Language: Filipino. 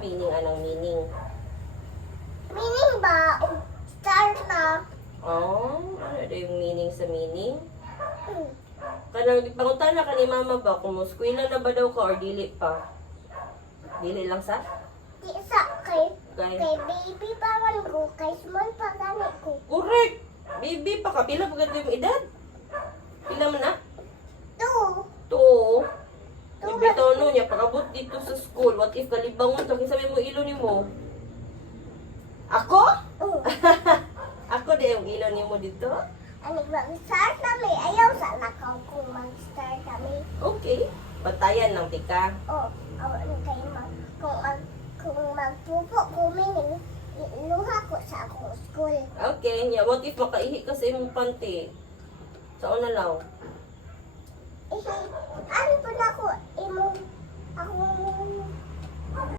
meaning? Anong meaning? Meaning ba? Start na. Oh, ano daw yung meaning sa meaning? Hmm. Kanang pangunta na ka ni mama ba kung muskwila na ba daw ka or dili pa? Dili lang sa? Di sa kay Kay. baby pa man ko. Kay small pa gani ko. Correct! Baby pa ka. Pila pa ganito yung edad? Pila man na? 2. To. Ibitaw no niya, pagabot dito sa school. What if kalibangon ka? Kinsabi mo ilo ni mo? Ako? Oh. Ako din yung ilo ni mo dito? Ani mag-start kami. Ayaw sa nakaw kung mag-start kami. Okay. Patayan lang, tika. Oh, awan kay kung magpupo kumin iluha ko sa akong school. Okay. Yeah. What if makaihi ka sa imong panty? Saan na lang? Ano po na ko imong akong